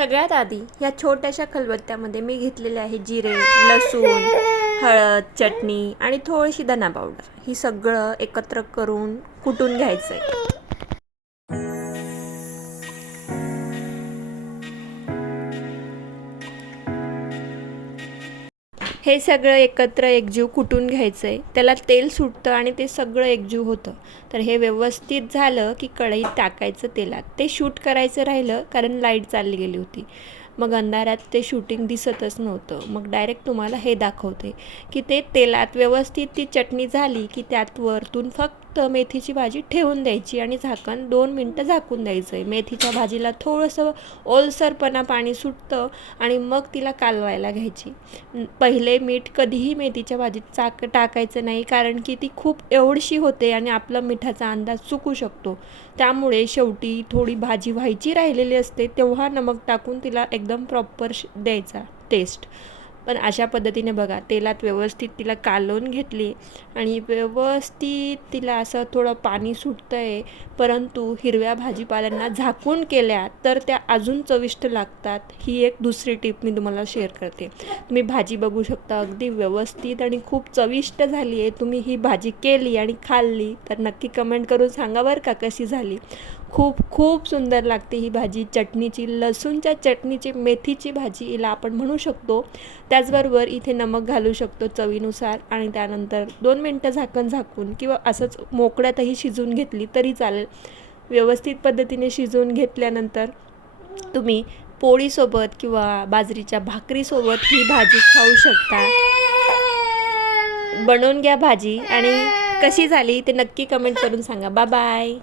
सगळ्यात आधी या छोट्याशा खलबत्त्यामध्ये मी घेतलेले आहे जिरे, लसूण, हळद, चटणी आणि थोडीशी धना पावडर. ही सगळं एकत्र करून कुटून घ्यायचं आहे. हे सगळं एकत्र एकजीव कुटून घ्यायचं आहे. त्याला तेल सुटतं आणि ते सगळं एकजीव होतं. तर हे व्यवस्थित झालं की कढईत टाकायचं तेलात. ते शूट करायचं राहिलं कारण लाईट चालली गेली होती. मग अंधारात ते शूटिंग दिसतच नव्हतं. मग डायरेक्ट तुम्हाला हे दाखवते की ते तेलात व्यवस्थित ती चटणी झाली की त्यात वरतून फक्त मेथीची भाजी ठेवून द्यायची आणि झाकण 2 मिनटं झाकून द्यायचं आहे. मेथीच्या भाजीला थोडंसं ओलसरपणा पाणी सुटतं आणि मग तिला कालवायला घ्यायची. पहिले मीठ कधीही मेथीच्या भाजीत टाकायचं नाही कारण की ती खूप एवढीशी होते आणि आपला मिठाचा अंदाज चुकू शकतो. त्यामुळे शेवटी थोडी भाजी व्हायची राहिलेली असते तेव्हा नमक टाकून तिला एकदम प्रॉपर द्यायचा टेस्ट. पण अशा पद्धतीने बघा तेलात व्यवस्थित तिला कालवून घेतली आणि व्यवस्थित तिला असं थोडं पाणी सुटतं आहे. परंतु हिरव्या भाजीपाल्यांना झाकून केल्या तर त्या अजून चविष्ट लागतात. ही एक दुसरी टिप मी तुम्हाला शेअर करते. तुम्ही भाजी बघू शकता अगदी व्यवस्थित आणि खूप चविष्ट झाली आहे. तुम्ही ही भाजी केली आणि खाल्ली तर नक्की कमेंट करून सांगा बरं का कशी झाली. खूप खूप सुंदर लागते ही भाजी. चटणीची, लसूणच्या चटणीची मेथीची भाजी हिला आपण म्हणू शकतो. त्याचबरोबर इथे नमक घालू शकतो चवीनुसार आणि त्यानंतर 2 मिनटं झाकून किंवा असंच मोकळ्यातही शिजवून घेतली तरी चालेल. व्यवस्थित पद्धतीने शिजवून घेतल्यानंतर तुम्ही पोळीसोबत किंवा बाजरीच्या भाकरीसोबत ही भाजी खाऊ शकता. बनवून घ्या भाजी आणि कशी झाली ते नक्की कमेंट करून सांगा. Bye bye.